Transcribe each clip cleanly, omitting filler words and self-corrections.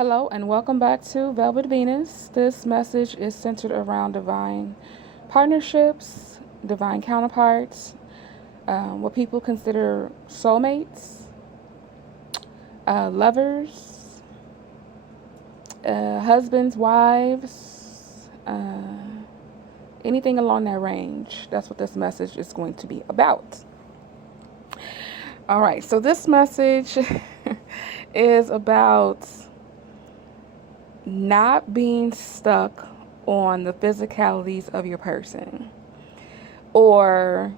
Hello and welcome back to Velvet Venus. This message is centered around divine partnerships, divine counterparts, what people consider soulmates, lovers, husbands, wives, anything along that range. That's what this message is going to be about. All right, so this message is about not being stuck on the physicalities of your person or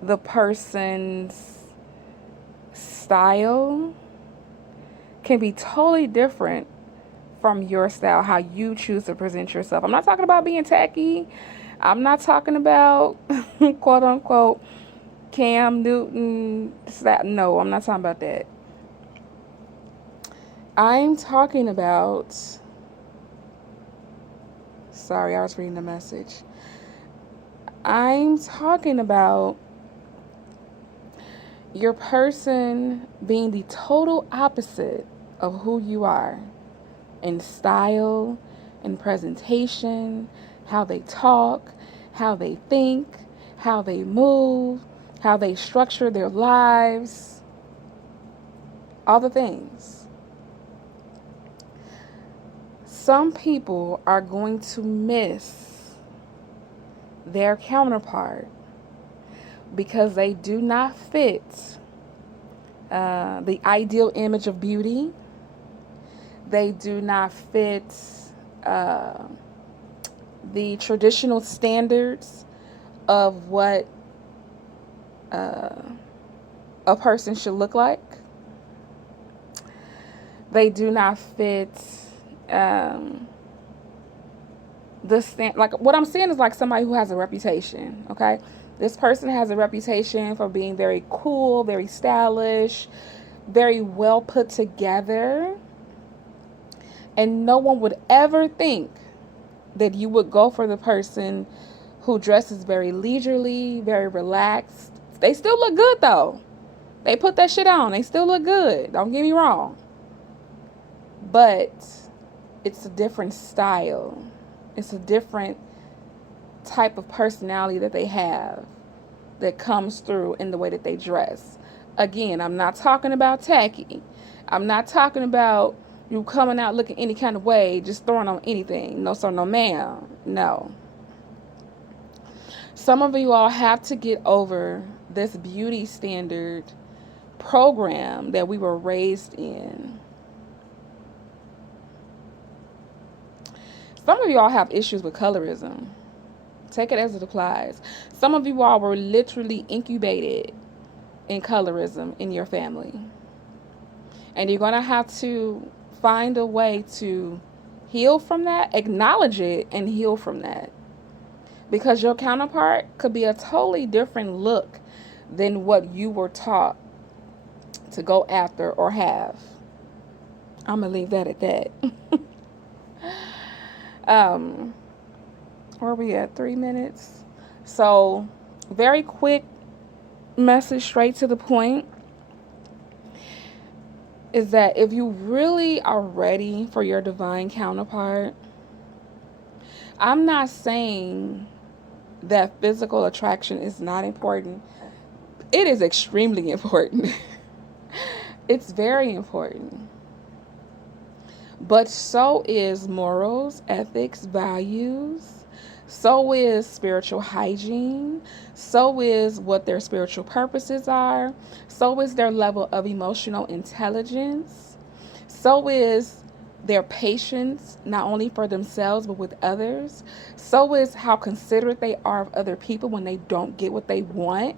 the person's style can be totally different from your style, how you choose to present yourself. I'm not talking about being tacky. I'm not talking about quote unquote Cam Newton. No, I'm not talking about that. I'm talking about, sorry, I was reading the message. I'm talking about your person being the total opposite of who you are in style, in presentation, how they talk, how they think, how they move, how they structure their lives, all the things. Some people are going to miss their counterpart because they do not fit the ideal image of beauty. They do not fit the traditional standards of what a person should look like. They do not fit like what I'm saying is like somebody who has a reputation, okay? This person has a reputation for being very cool, very stylish, very well put together. And no one would ever think that you would go for the person who dresses very leisurely, very relaxed. They still look good though. They put that shit on. They still look good. Don't get me wrong. But it's a different style. It's a different type of personality that they have that comes through in the way that they dress. Again, I'm not talking about tacky. I'm not talking about you coming out looking any kind of way, just throwing on anything. No, sir, no, ma'am. No. Some of you all have to get over this beauty standard program that we were raised in. Some of you all have issues with colorism. Take it as it applies. Some of you all were literally incubated in colorism in your family. And you're going to have to find a way to heal from that, acknowledge it, and heal from that. Because your counterpart could be a totally different look than what you were taught to go after or have. I'm going to leave that at that. Where are we at? 3 minutes. So, very quick message, straight to the point, is that if you really are ready for your divine counterpart, I'm not saying that physical attraction is not important. It is extremely important. It's very important. But so is morals, ethics, values. So is spiritual hygiene. So is what their spiritual purposes are. So is their level of emotional intelligence. So is their patience, not only for themselves, but with others. So is how considerate they are of other people when they don't get what they want.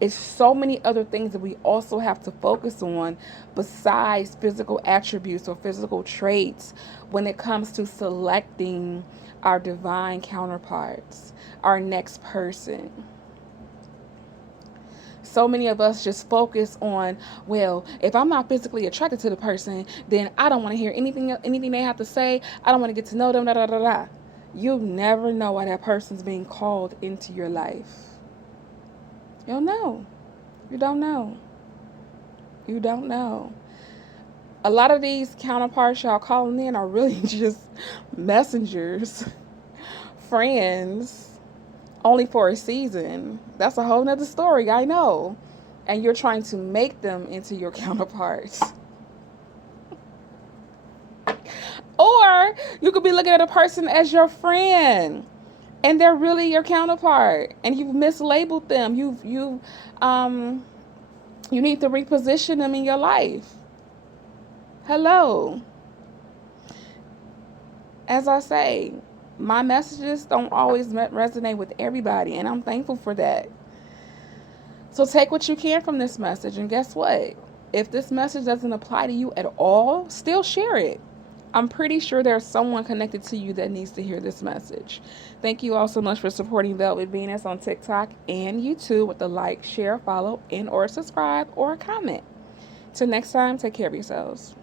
It's so many other things that we also have to focus on besides physical attributes or physical traits when it comes to selecting our divine counterparts, our next person. So many of us just focus on, well, if I'm not physically attracted to the person, then I don't want to hear anything they have to say. I don't want to get to know them, da da da da. You never know why that person's being called into your life. You don't know. You don't know. You don't know. A lot of these counterparts y'all calling in are really just messengers, friends, only for a season. That's a whole nother story, I know. And you're trying to make them into your counterparts. Or you could be looking at a person as your friend, and they're really your counterpart, and you've mislabeled them. You need to reposition them in your life. Hello. As I say, my messages don't always resonate with everybody, and I'm thankful for that. So take what you can from this message, and guess what? If this message doesn't apply to you at all, still share it. I'm pretty sure there's someone connected to you that needs to hear this message. Thank you all so much for supporting Velvet Venus on TikTok and YouTube with the like, share, follow, and or subscribe or comment. Till next time, take care of yourselves.